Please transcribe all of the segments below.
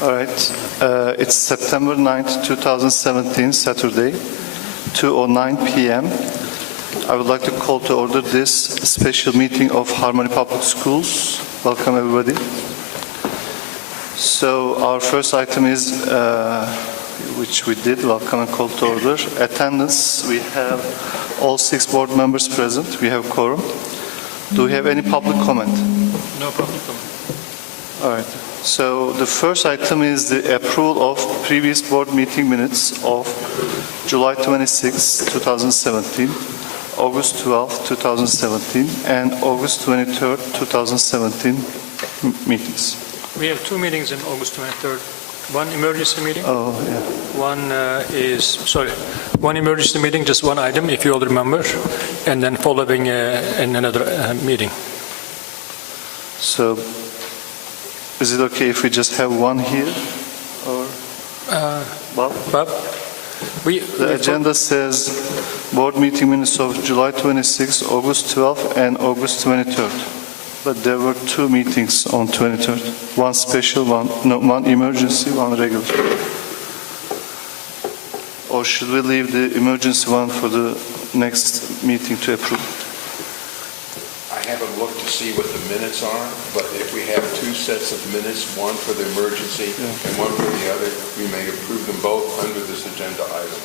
All right. It's September 9th, 2017, Saturday, 2:09 p.m. I would like to call to order this special meeting of Harmony Public Schools. Welcome, everybody. So our first item is, which we did, welcome and call to order. Attendance, we have all 6 board members present. We have quorum. Do we have any public comment? No public comment. All right. So the first item is the approval of previous board meeting minutes of July 26, 2017, August 12, 2017, and August 23, 2017 meetings. We have 2 meetings in August 23rd. One emergency meeting. Oh, yeah. One emergency meeting, just one item, if you all remember, and then following in another meeting. So, is it okay if we just have one here? Or, Bob? The agenda says board meeting minutes of July 26, August 12, and August 23rd. But there were 2 meetings on 23rd. One special, one emergency, one regular. Or should we leave the emergency one for the next meeting to approve? I haven't looked to see what the minutes are, but if we have 2 sets of minutes, one for the emergency and one for the other, we may approve them both under this agenda item.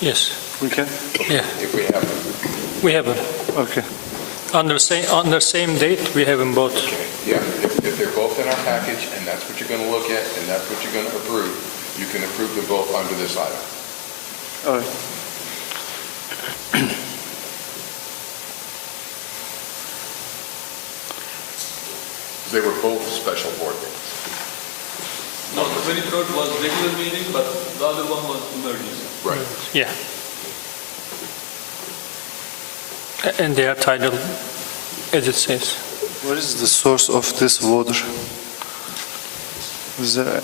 Yes. We can? Yeah. If we have them. We have them. Okay. On the same date, we have them both. Okay. Yeah, if they're both in our package and that's what you're going to look at and that's what you're going to approve, you can approve them both under this item. All right. They were both special board meetings. No, the 23rd was regular meeting, but the other one was emergency. Right. Yeah. And they are titled, as it says. What is the source of this water? Is there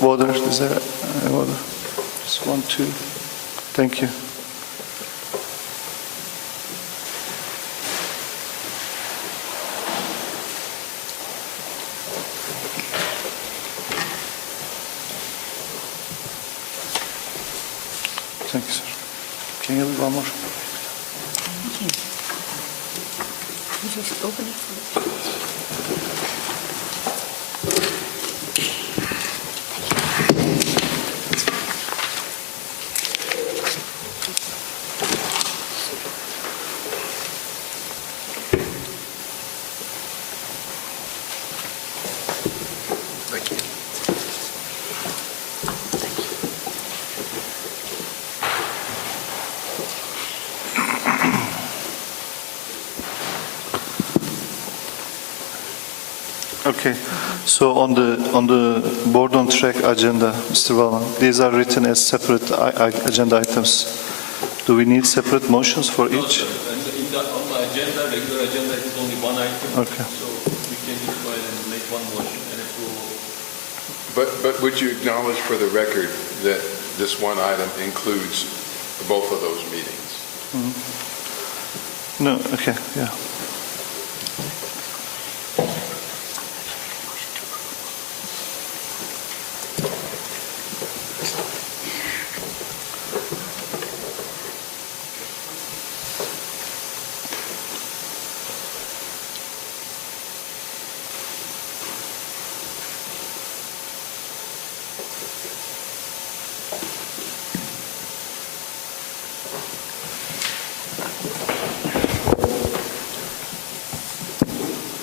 water? Is there water? Just 1, 2. Thank you. Thank you, sir. Can you leave one more? Just open it. Thank you. Okay, so on the board on track agenda, Mr. Wallman, these are written as separate agenda items. Do we need separate motions for each? On the agenda, regular agenda, it is only one item. Okay. So we can just go ahead and make one motion and approve. But would you acknowledge for the record that this one item includes both of those meetings? No, okay, yeah.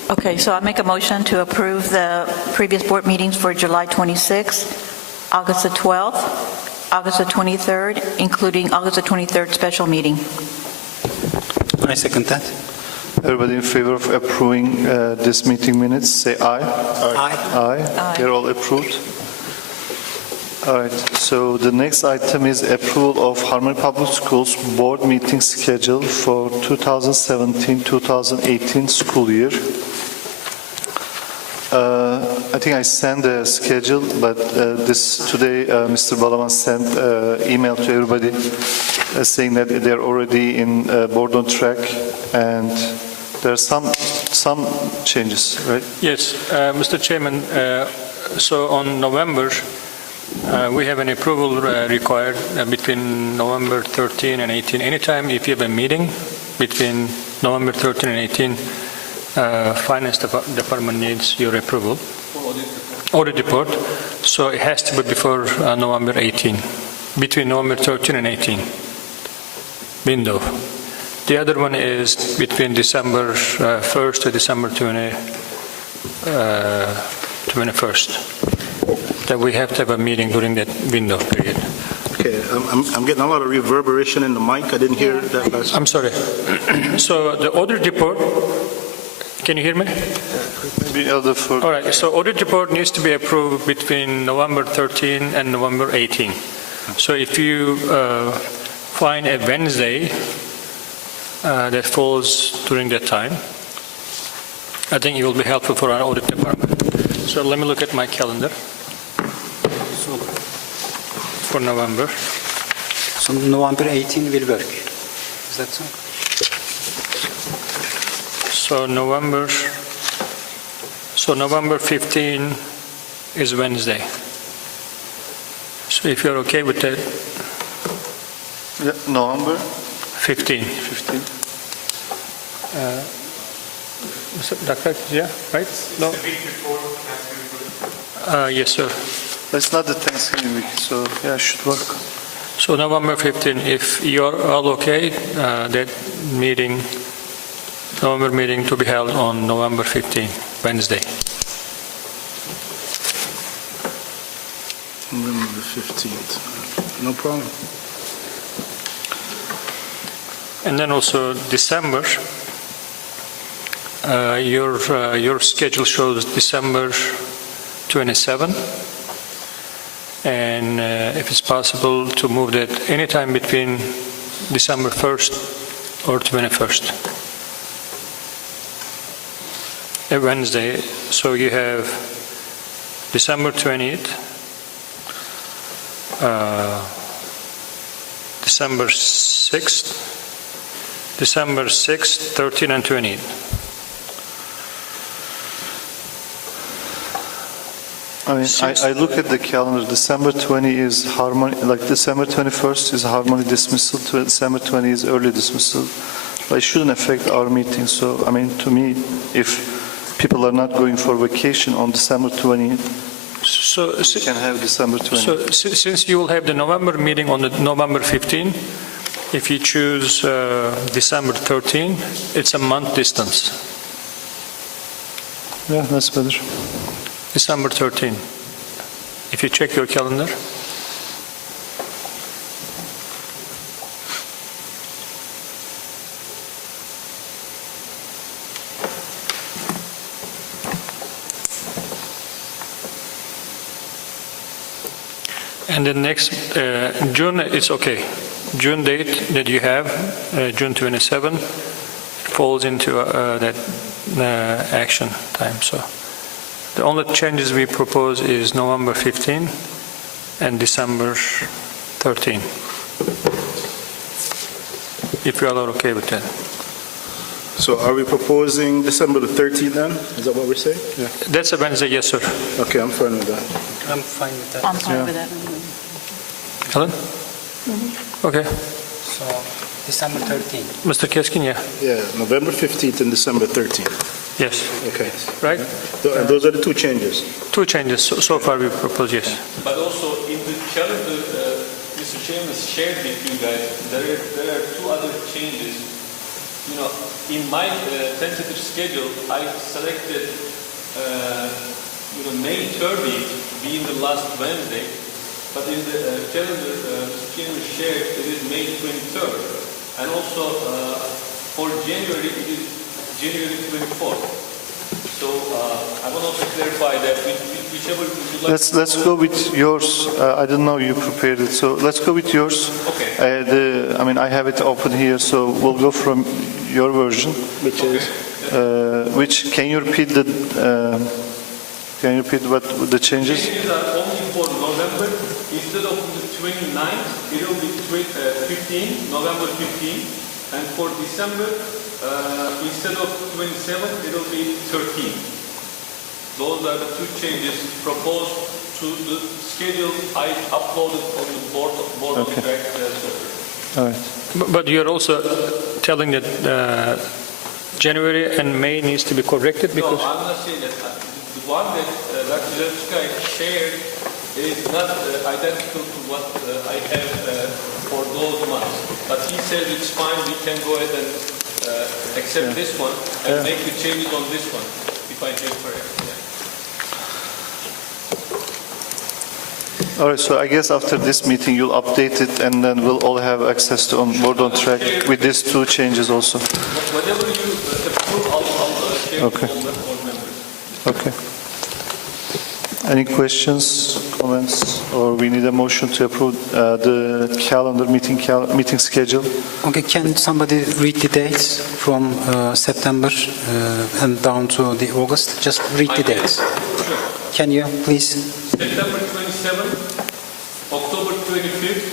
Okay, so I make a motion to approve the previous board meetings for July 26th, August the 12th, August the 23rd, including August the 23rd special meeting. I second that. Everybody in favor of approving this meeting minutes, say aye. Aye. Aye. They're all approved. All right, so the next item is approval of Harmony Public Schools board meeting schedule for 2017-2018 school year. I think I sent the schedule, but today Mr. Balaban sent email to everybody saying that they're already in board on track, and there are some changes, right? Yes, Mr. Chairman, So on November, we have an approval required between November 13 and 18. Anytime if you have a meeting between November 13 and 18, Finance Department needs your approval. Audit report. So it has to be before November 18, between November 13 and 18 window. The other one is between December 1st to December 21st. That we have to have a meeting during that window period. Okay, I'm getting a lot of reverberation in the mic. I didn't hear that last. I'm sorry. So the audit report, can you hear me? Maybe other for. All right, so audit report needs to be approved between November 13 and November 18. So if you find a Wednesday that falls during that time, I think it will be helpful for our audit department. So let me look at my calendar for November. So November 18 will work. Is that so? So November 15 is Wednesday. So if you're okay with that, Yeah, November 15. 15. Dr. Yeah, right? No? Yes, sir. It's not the Thanksgiving week, so yeah, it should work. So November 15, if you're all okay, that meeting, November meeting to be held on November 15, Wednesday. November the 15th. No problem. And then also December, your schedule shows December 27. And if it's possible to move that anytime between December 1st or 21st. A Wednesday, so you have December 20th, December 6th, December 6th, 13th, and 20th. I mean, I look at the calendar. December 20 is harmony, like December 21st is harmony dismissal. December 20 is early dismissal. But it shouldn't affect our meeting. So, I mean, to me, if people are not going for vacation on December 20, So, we can have December 20. so since you will have the November meeting on the November 15, if you choose December 13, it's a month distance. Yeah, that's better. December 13. If you check your calendar. And the next, June, it's okay. June date that you have, June 27, falls into that action time. So the only changes we propose is November 15 and December 13. If you all are okay with that. So are we proposing December the 13th then? Is that what we're saying? Yeah. That's a Wednesday, yes, sir. Okay, I'm fine with that. I'm fine with that. I'm fine with that. Helen? Okay. So December 13. Mr. Keskin, yeah. Yeah, November 15th and December 13th. Yes. Okay. Right? And those are the two changes. Two changes so far we propose, yes. But also in the calendar, Mr. Chairman shared with you guys, there are two other changes. You know, in my tentative schedule, I selected, May 30th being the last Wednesday, but in the calendar Mr. Chairman shared, it is May 23rd. And also for January, it is January 24th. So I want to also clarify that whichever you would like. Let's go with yours. I don't know you prepared it, so let's go with yours. Okay. I mean, I have it open here, so we'll go from your version, Which is? which can you repeat what the changes? Changes are only for November. Instead of the 29th, it will be 15, November 15. And for December, instead of 27, it will be 13. Those are the two changes proposed to the schedule I uploaded on the board of Okay. directors software. All right. But you're also telling that January and May needs to be corrected No, because... I'm not saying that. The one that Dr. Zerchkai shared is not identical to what I have for those months. But he says it's fine, we can go ahead and accept this one and make the changes on this one, if I get correct. All right, so I guess after this meeting, you'll update it, and then we'll all have access to Board on Track with these two changes also. Whatever you approve, I'll share Okay. with all members. Okay. Any questions, comments, or we need a motion to approve the calendar, meeting schedule? Okay, can somebody read the dates from September and down to the August? Just read the dates. Can you, please? September 27th, October 25th,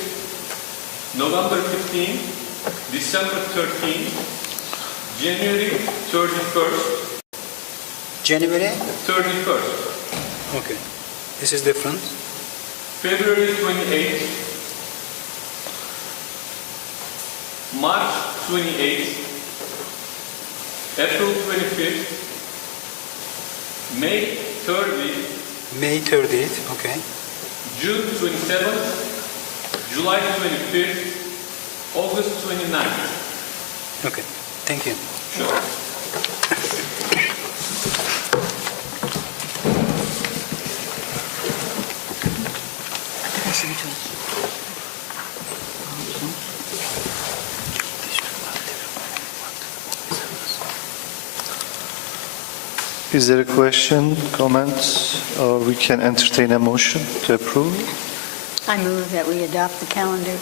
November 15th, December 13th, January 31st, January? 31st, Okay. This is different. February 28th, March 28th, April 25th, May 30th, May 30th, okay. June 27th, July 25th, August 29th. Okay, thank you. Sure. Is there a question, comment, or we can entertain a motion to approve? I move that we adopt the calendar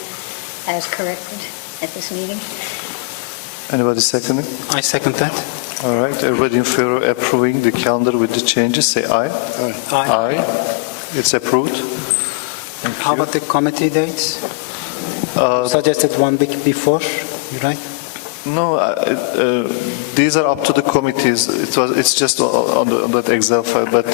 as corrected at this meeting. Anybody second it? I second that. All right, everybody in favor of approving the calendar with the changes, say aye. Aye. It's approved. Thank How you. about the committee dates? Uh, Suggested 1 week before, you right? No, these are up to the committees. It's just on that Excel file, but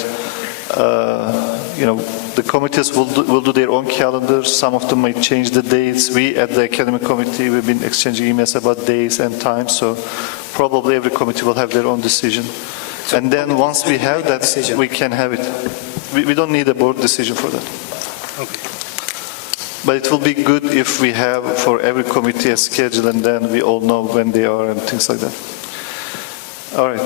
the committees will do their own calendars. Some of them might change the dates. We at the academic committee, we've been exchanging emails about days and times, so probably every committee will have their own decision. And then once we have that, decision. we can have it. We don't need a board decision for that. Okay. But it will be good if we have for every committee a schedule, and then we all know when they are and things like that. All right.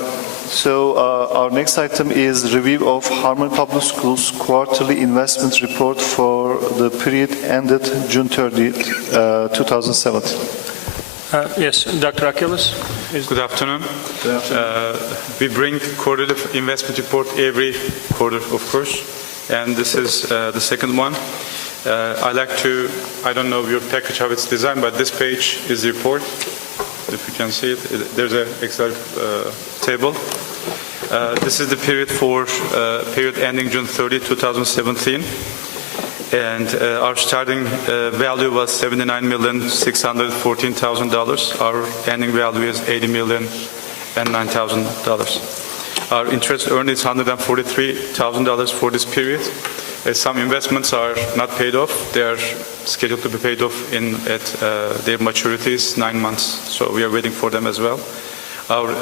So our next item is review of Harmony Public Schools quarterly investment report for the period ended June 30th, 2017. Yes, Dr. Akilis? Good afternoon. We bring quarterly investment report every quarter, of course, and this is the second one. I don't know your package, how it's designed, but this page is the report. If you can see it, there's an Excel table. This is the period ending June 30, 2017. And our starting value was $79,614,000. Our ending value is $80,009,000. Our interest earned is $143,000 for this period. Some investments are not paid off. They are scheduled to be paid off at their maturities, 9 months. So we are waiting for them as well. Our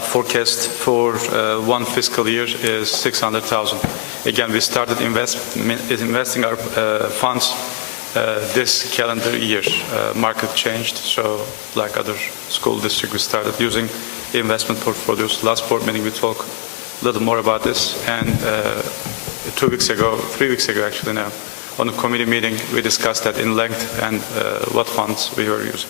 forecast for one fiscal year is $600,000. Again, we started investing our funds this calendar year. Market changed, so like other school districts, we started using investment portfolios. Last board meeting, we talked a little more about this, and 3 weeks ago actually now, on the committee meeting, we discussed that in length and what funds we were using.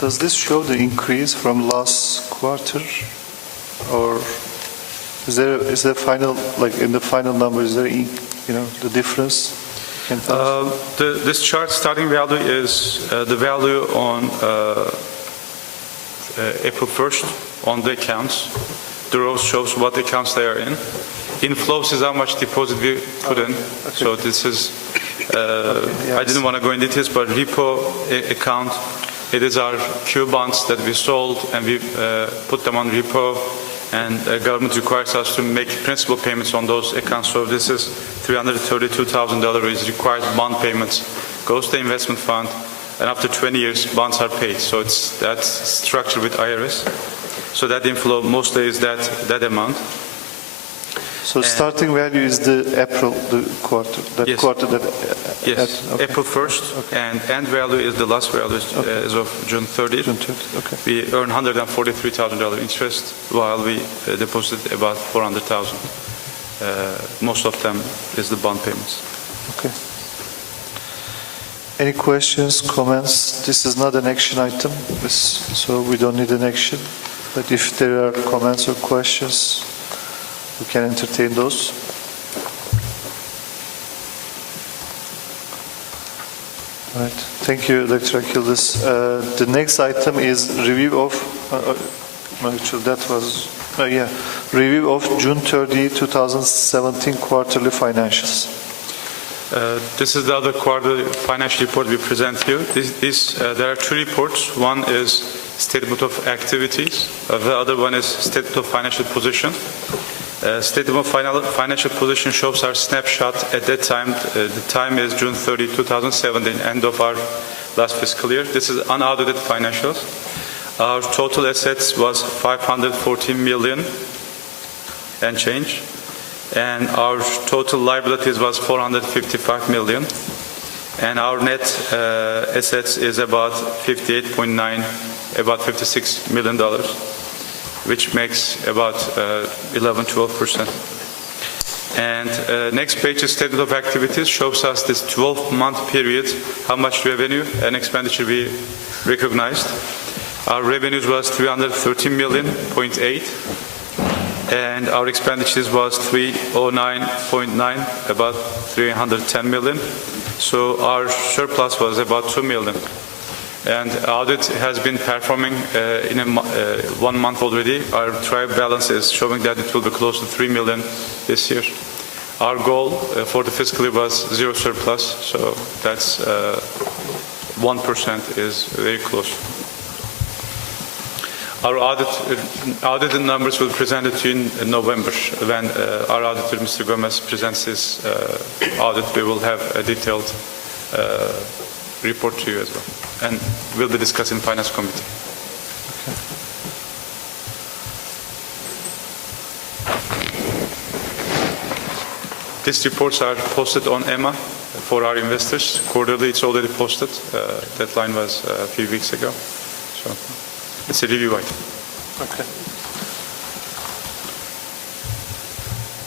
Does this show the increase from last quarter, or is there final, like in the final number, is there the difference? Can you tell us? This chart starting value is the value on April 1st on the accounts. The rows shows what accounts they are in. Inflows is how much deposit we put in. Okay. So this is, I didn't want to go into details, but repo account, it is our Q bonds that we sold and we put them on repo, and government requires us to make principal payments on those accounts. So this is $332,000 is required bond payments, goes to the investment fund, and after 20 years bonds are paid. So that's structured with IRS. So that inflow mostly is that amount. So starting value is the April, the quarter, that Yes. quarter that. Yes, okay. April 1st, and end value is the last value as of June 30th. June 30th, okay. We earn $143,000 interest while we deposited about $400,000. Most of them is the bond payments. Okay. Any questions, comments? This is not an action item, so we don't need an action. But if there are comments or questions, we can entertain those. All right. Thank you, Dr. Akildis. The next item is review of, actually that was, review of June 30, 2017 quarterly financials. This is the other quarterly financial report we present here. There are two reports. One is statement of activities. The other one is statement of financial position. Statement of financial position shows our snapshot at that time. The time is June 30, 2017, end of our last fiscal year. This is unaudited financials. Our total assets was $514 million and change. And our total liabilities was $455 million. And our net assets is about about $56 million, which makes about 11-12%. And next page is statement of activities, shows us this 12-month period, how much revenue and expenditure we recognized. Our revenues was $313.8 million, and our expenditures was $309.9, about $310 million. So our surplus was about $2 million. And audit has been performing in 1 month already. Our trial balance is showing that it will be close to $3 million this year. Our goal for the fiscal year was zero surplus, so that's 1% is very close. Our audited numbers will be presented to you in November. When our auditor, Mr. Gomez, presents his audit, we will have a detailed report to you as well. And we'll be discussing in Finance Committee. These reports are posted on EMA for our investors. Quarterly, it's already posted. Deadline was a few weeks ago. So it's a review item. Okay.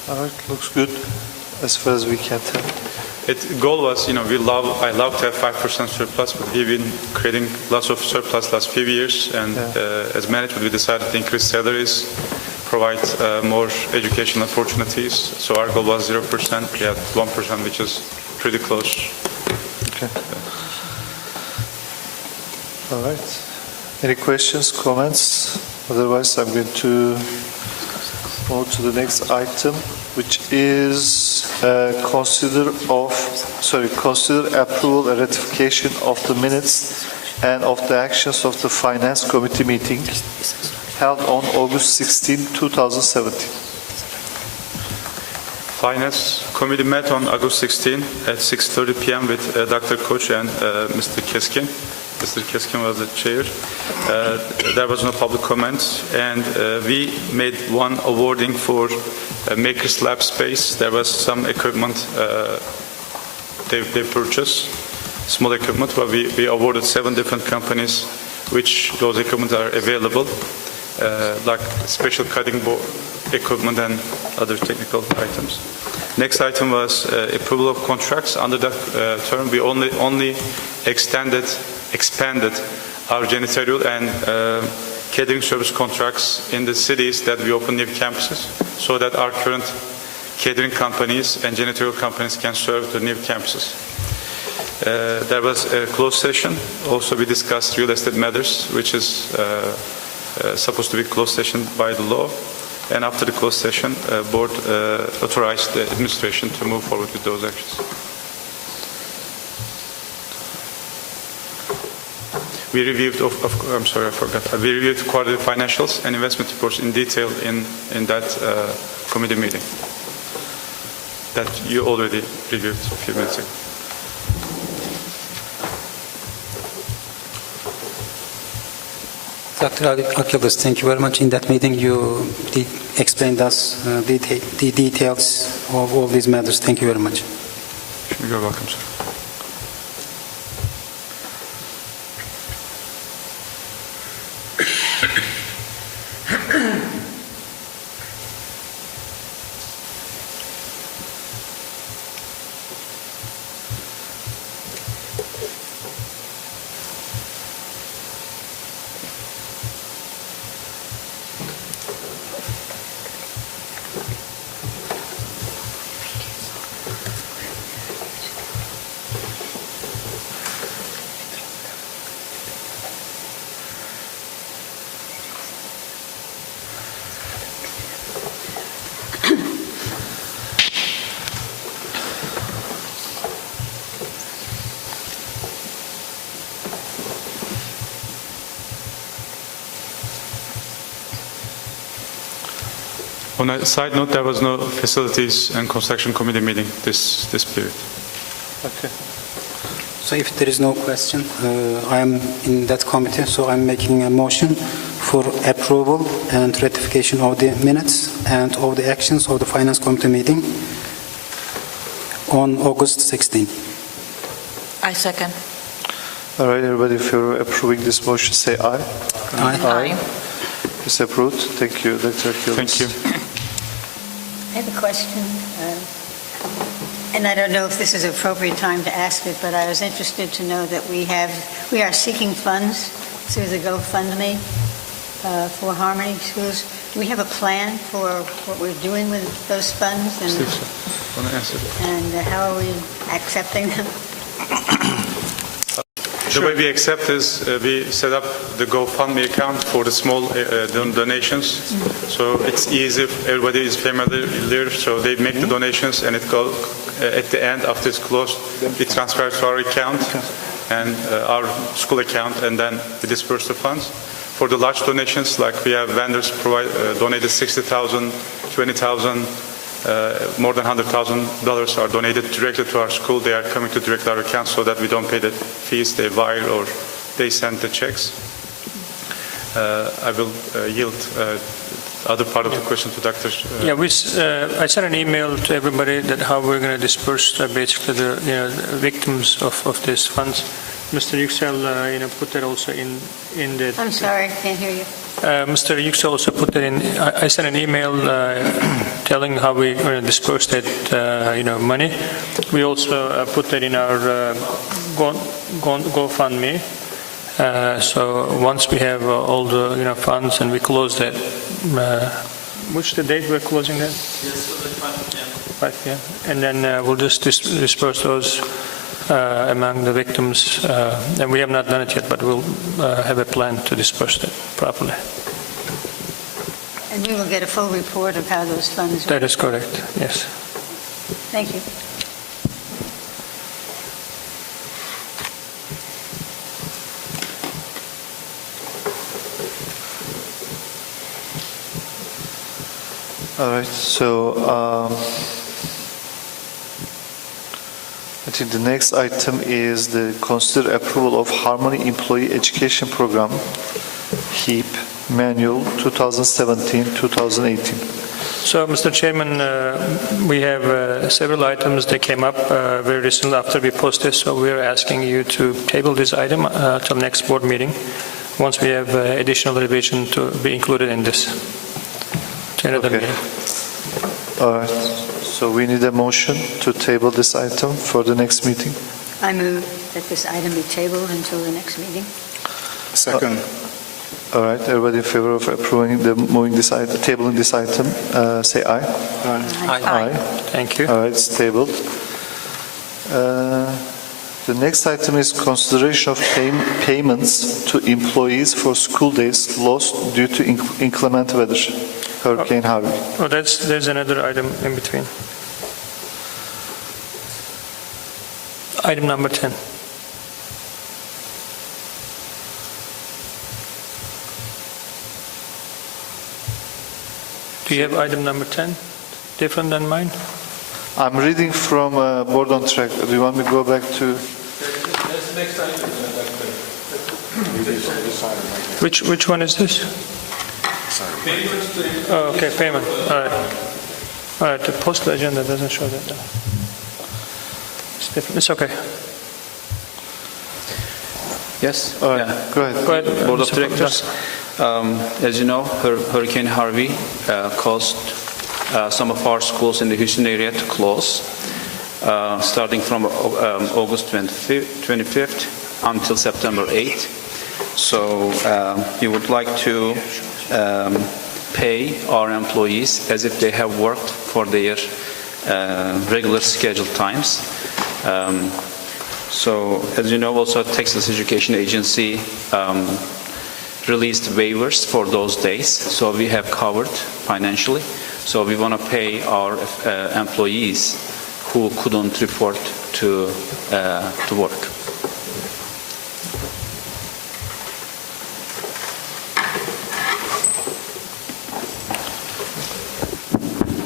All right, looks good as far as we can tell. Goal was, I love to have 5% surplus, but we've been creating lots of surplus last few years, and as management, we decided to increase salaries, provide more educational opportunities. So our goal was 0%. We had 1%, which is pretty close. Okay. All right. Any questions, comments? Otherwise, I'm going to move to the next item, which is consider approval and ratification of the minutes and of the actions of the Finance Committee meeting held on August 16, 2017. Finance Committee met on August 16 at 6:30 p.m. with Dr. Koch and Mr. Keskin. Mr. Keskin was the chair. There was no public comment, and we made one awarding for Maker's Lab space. There was some equipment they purchased, small equipment, but we awarded 7 different companies which those equipment are available, like special cutting board equipment and other technical items. Next item was approval of contracts. Under that term, we only expanded our janitorial and catering service contracts in the cities that we open new campuses, so that our current catering companies and janitorial companies can serve the new campuses. There was a closed session. Also, we discussed real estate matters, which is supposed to be closed session by the law. And after the closed session, board authorized the administration to move forward with those actions. We reviewed, I'm sorry, I forgot. We reviewed quarterly financials and investment reports in detail in that committee meeting that you already reviewed a few minutes ago. Dr. Akilis, thank you very much. In that meeting, you explained us the details of all these matters. Thank you very much. You're welcome, sir. On a side note, there was no facilities and construction committee meeting this period. Okay. So if there is no question, I am in that committee, so I'm making a motion for approval and ratification of the minutes and of the actions of the Finance Committee meeting on August 16. I second. All right, everybody, if you're approving this motion, say aye. Aye. It's approved. Thank you, Dr. Akilis. Thank you. I have a question, and I don't know if this is an appropriate time to ask it, but I was interested to know that we are seeking funds through the GoFundMe for Harmony Schools. Do we have a plan for what we're doing with those funds, and, Steve, sir, want to answer? and how are we accepting them? The way we accept is we set up the GoFundMe account for the small donations. So it's easy, everybody is familiar, so they make the donations and it goes at the end after it's closed, we transfer to our account and our school account, and then we disperse the funds. For the large donations, like we have vendors donated $60,000, $20,000, more than $100,000 are donated directly to our school. They are coming to direct our account so that we don't pay the fees, they wire or they send the checks. I will yield other part of the question to Dr. Yeah, I sent an email to everybody that how we're going to disperse basically the victims of these funds. Mr. Yüksel, put that also in the. I'm sorry, I can't hear you. Mr. Yüksel also put that in. I sent an email telling how we're going to disperse that money. We also put that in our GoFundMe. So once we have all the funds and we close that, which the date we're closing that? Yes, 5 p.m. 5 p.m. And then we'll just disperse those among the victims. And we have not done it yet, but we'll have a plan to disperse that properly. And we will get a full report of how those funds That is correct, yes. Thank you. All right, so I think the next item is the consider approval of Harmony Employee Education Program, HEAP Manual 2017-2018. So, Mr. Chairman, we have several items that came up very recently after we posted, so we're asking you to table this item till next board meeting, once we have additional revision to be included in this. To another meeting. All right, so we need a motion to table this item for the next meeting. I move that this item be tabled until the next meeting. Second. All right, everybody in favor of approving tabling this item, say aye. Aye. Thank you. All right, it's tabled. The next item is consideration of payments to employees for school days lost due to inclement weather, Hurricane Harvey. Oh, there's another item in between. Item number 10. Do you have item number 10, different than mine? I'm reading from Board on Track. Do you want me to go back to? That's next item. Which one is this? Payments to Oh, okay, payment. All right. All right, the postal agenda doesn't show that now. It's different. It's okay. Yes. All right, Yeah. go ahead. Go ahead. Board of Mr. Directors. As you know, Hurricane Harvey caused some of our schools in the Houston area to close, starting from August 25th until September 8th. So we would like to pay our employees as if they have worked for their regular scheduled times. So as you know, also Texas Education Agency released waivers for those days, so we have covered financially. So we want to pay our employees who couldn't report to work.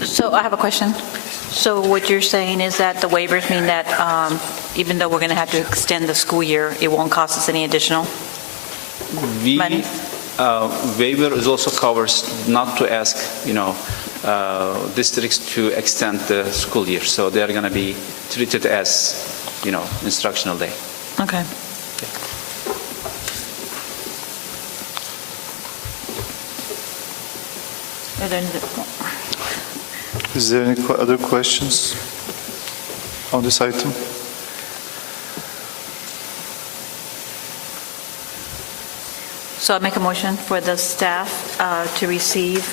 So I have a question. So what you're saying is that the waivers mean that even though we're going to have to extend the school year, it won't cost us any additional money? Waiver is also covers not to ask, districts to extend the school year. So they are going to be treated as, instructional day. Okay. Are there any- Is there any other questions on this item? So I make a motion for the staff to receive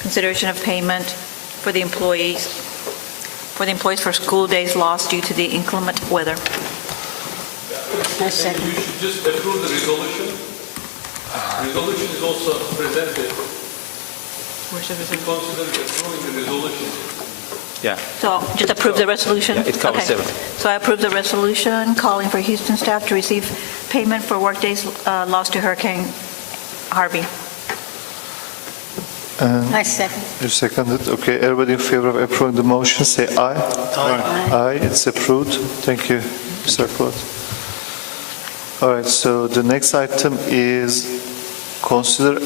consideration of payment for the employees for school days lost due to the inclement weather. I second. You should just approve the resolution. Resolution is also presented. Where's the We resolution? consider approving the resolution. Yeah. So just approve the resolution? Yeah, it covers Okay. everything. So I approve the resolution calling for Houston staff to receive payment for workdays lost to Hurricane Harvey. I second. You seconded? Okay, everybody in favor of approving the motion, say aye. Aye, it's approved. Thank you, Mr. Claude. All right, so the next item is consider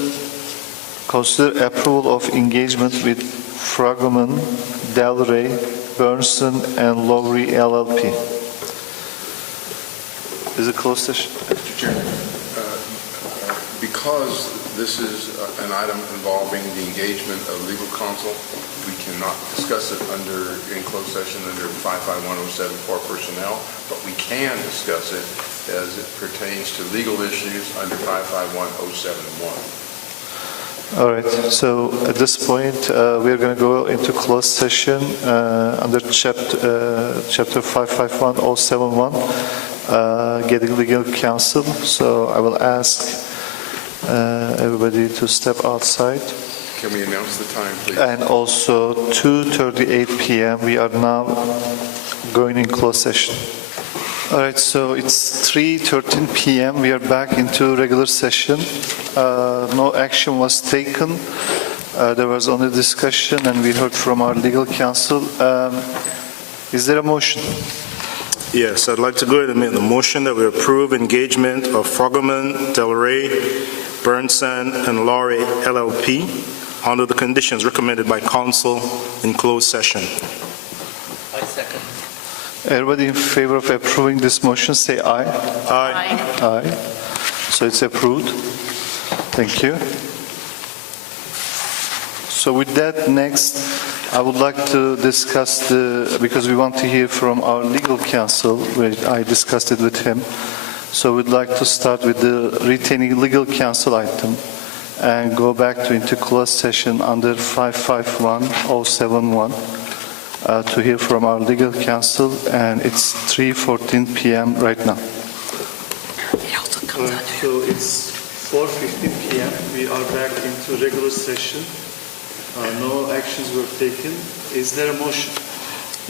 approval of engagement with Frogman, Delray, Burnson, and Lowry LLP. Is it closed session? Mr. Chairman, because this is an item involving the engagement of legal counsel, we cannot discuss it in closed session under 55107 for personnel, but we can discuss it as it pertains to legal issues under 551071. All right, so at this point, we are going to go into closed session under chapter 551071, getting legal counsel. So I will ask everybody to step outside. Can we announce the time, please? And also 2:38 p.m. we are now going in closed session. All right, so it's 3:13 p.m. We are back into regular session. No action was taken. There was only discussion, and we heard from our legal counsel. Is there a motion? Yes, I'd like to go ahead and make the motion that we approve engagement of Frogman, Delray, Burnson, and Lowry LLP under the conditions recommended by counsel in closed session. I second. Everybody in favor of approving this motion, say aye. Aye. Aye. So it's approved. Thank you. So with that, next, I would like to discuss because we want to hear from our legal counsel, where I discussed it with him. So we'd like to start with the retaining legal counsel item and go back into closed session under 551071 to hear from our legal counsel, and it's 3:14 p.m. right now. So it's 4:15 p.m. We are back into regular session. No actions were taken. Is there a motion?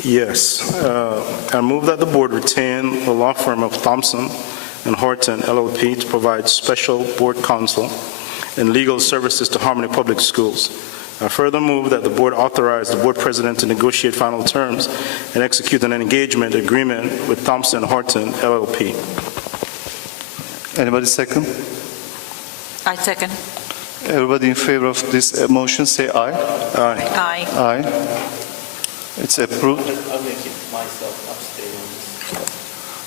Yes. I move that the board retain the law firm of Thompson and Horton LLP to provide special board counsel and legal services to Harmony Public Schools. I further move that the board authorize the board president to negotiate final terms and execute an engagement agreement with Thompson and Horton LLP. Anybody second? I second. Everybody in favor of this motion, say aye. Aye. Aye. Aye. It's approved. I'll make it myself abstain on this.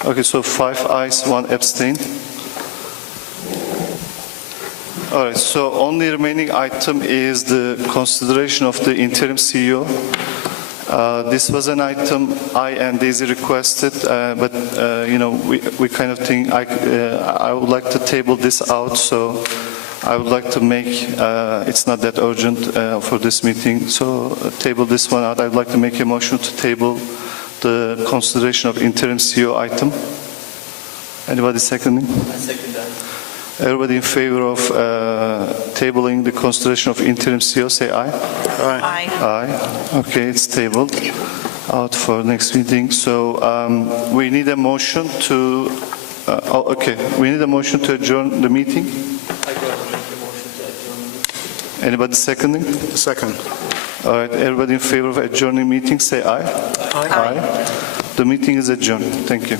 Okay, so 5 ayes, 1 abstain. All right, so only remaining item is the consideration of the interim CEO. This was an item I and Daisy requested, but we kind of think I would like to table this out, so I would like to make, it's not that urgent for this meeting, so table this one out. I would like to make a motion to table the consideration of interim CEO item. Anybody seconding? I second that. Everybody in favor of tabling the consideration of interim CEO, say aye. Aye. Aye. Okay, it's tabled out for next meeting. So we need a motion to, we need a motion to adjourn the meeting. I got a motion to adjourn. Anybody seconding? Second. All right, everybody in favor of adjourning meeting, say aye. Aye. The meeting is adjourned. Thank you.